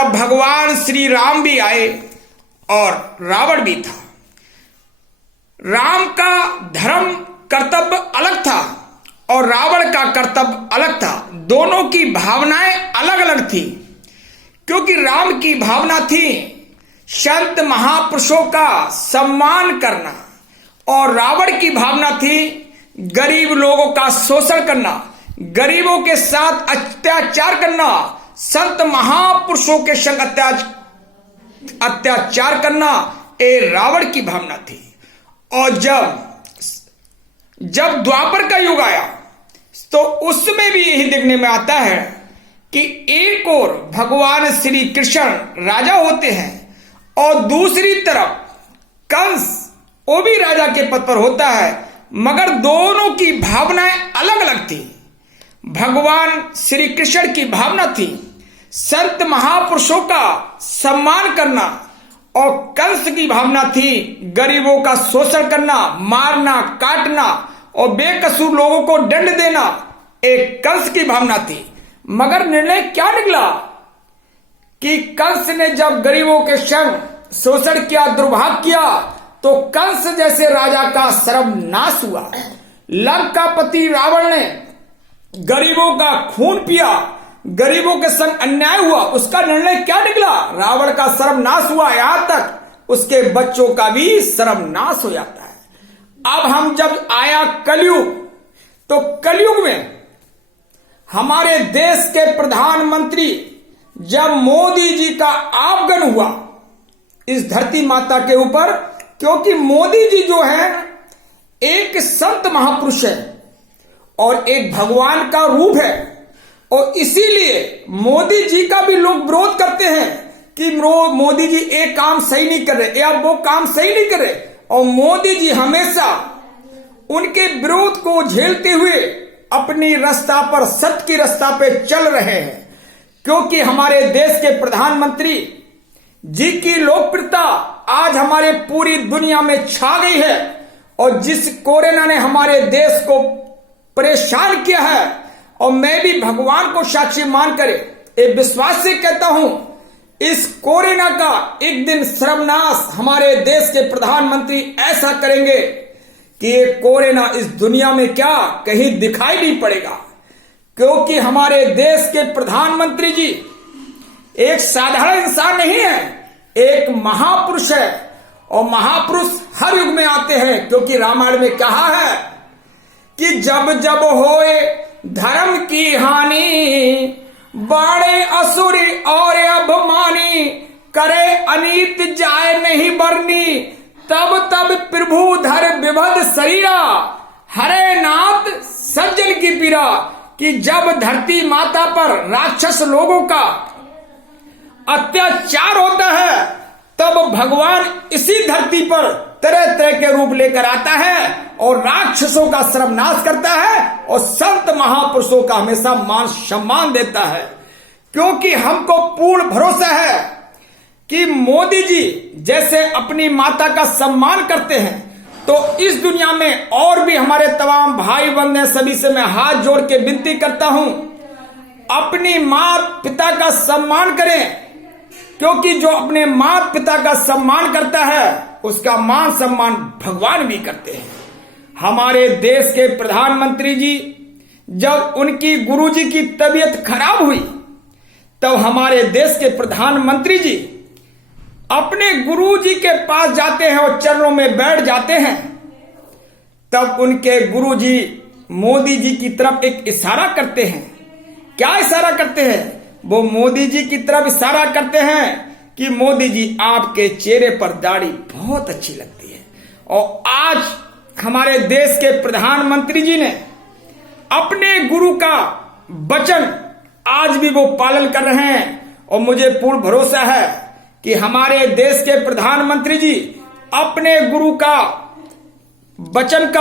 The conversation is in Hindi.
तब भगवान श्री राम भी आए और रावण भी था। राम का धर्म कर्तव्य अलग था और रावण का कर्तव्य अलग था। दोनों की भावनाएं अलग अलग थी, क्योंकि राम की भावना थी संत महापुरुषों का सम्मान करना और रावण की भावना थी गरीब लोगों का शोषण करना, गरीबों के साथ अत्याचार करना, संत महापुरुषों के संग अत्याचार करना, ये रावण की भावना थी। और जब द्वापर का युग आया तो उसमें भी यही देखने में आता है कि एक ओर भगवान श्री कृष्ण राजा होते हैं और दूसरी तरफ कंस वो भी राजा के पद पर होता है, मगर दोनों की भावनाएं अलग अलग थी। भगवान श्री कृष्ण की भावना थी संत महापुरुषों का सम्मान करना और कंस की भावना थी गरीबों का शोषण करना, मारना, काटना और बेकसूर लोगों को दंड देना। एक कंस की भावना थी, मगर निर्णय क्या निकला कि कंस ने जब गरीबों के संग शोषण किया, दुर्भाग्य किया, तो कंस जैसे राजा का सर्वनाश हुआ। लंकापति रावण ने गरीबों का खून पिया, गरीबों के संग अन्याय हुआ, उसका निर्णय क्या निकला? रावण का सर्वनाश हुआ, यहां तक उसके बच्चों का भी सर्वनाश हो जाता है। अब हम जब आया कलयुग, तो कलयुग में हमारे देश के प्रधानमंत्री जब मोदी जी का आगमन हुआ इस धरती माता के ऊपर, क्योंकि मोदी जी जो है एक संत महापुरुष है और एक भगवान का रूप है, और इसीलिए मोदी जी का भी लोग विरोध करते हैं कि मोदी जी एक काम सही नहीं कर रहे या वो काम सही नहीं कर रहे, और मोदी जी हमेशा उनके विरोध को झेलते हुए अपनी रास्ता पर, सत्य की रास्ता पे चल रहे हैं। क्योंकि हमारे देश के प्रधानमंत्री जी की लोकप्रियता आज हमारे पूरी दुनिया में छा गई है, और जिस कोरोना ने हमारे देश को परेशान किया है, और मैं भी भगवान को साक्षी मानकर एक विश्वास से कहता हूं, इस कोरोना का एक दिन सर्वनाश हमारे देश के प्रधानमंत्री ऐसा करेंगे कि ये कोरोना इस दुनिया में क्या कहीं दिखाई नहीं पड़ेगा। क्योंकि हमारे देश के प्रधानमंत्री जी एक साधारण इंसान नहीं है, एक महापुरुष है, और महापुरुष हर युग में आते हैं। क्योंकि रामायण में कहा है कि जब जब होए धर्म की हानि, बाड़े असुरी और अभिमानी, करे अनीत जाए नहीं बरनी, तब तब प्रभु धर विभद शरीरा, हरे नाथ सज्जन की पीरा। कि जब धरती माता पर राक्षस लोगों का अत्याचार होता है, तब भगवान इसी धरती पर तरह तरह के रूप लेकर आता है और राक्षसों का सर्वनाश करता है और संत महापुरुषों का हमेशा मान सम्मान देता है। क्योंकि हमको पूर्ण भरोसा है कि मोदी जी जैसे अपनी माता का सम्मान करते हैं, तो इस दुनिया में और भी हमारे तमाम भाई बहन हैं, सभी से मैं हाथ जोड़ के विनती करता हूं, अपनी माता पिता का सम्मान करें। क्योंकि जो अपने माता पिता का सम्मान करता है उसका मान सम्मान भगवान भी करते हैं। हमारे देश के प्रधानमंत्री जी जब उनकी गुरुजी की तबीयत खराब हुई, तब हमारे देश के प्रधानमंत्री जी अपने गुरुजी के पास जाते हैं और चरणों में बैठ जाते हैं। तब उनके गुरुजी मोदी जी की तरफ एक इशारा करते हैं। क्या इशारा करते हैं? वो मोदी जी की तरफ इशारा करते हैं कि मोदी जी आपके चेहरे पर दाढ़ी बहुत अच्छी लगती है। और आज हमारे देश के प्रधानमंत्री जी ने अपने गुरु का वचन आज भी वो पालन कर रहे हैं, और मुझे पूर्ण भरोसा है कि हमारे देश के प्रधानमंत्री जी अपने गुरु का वचन का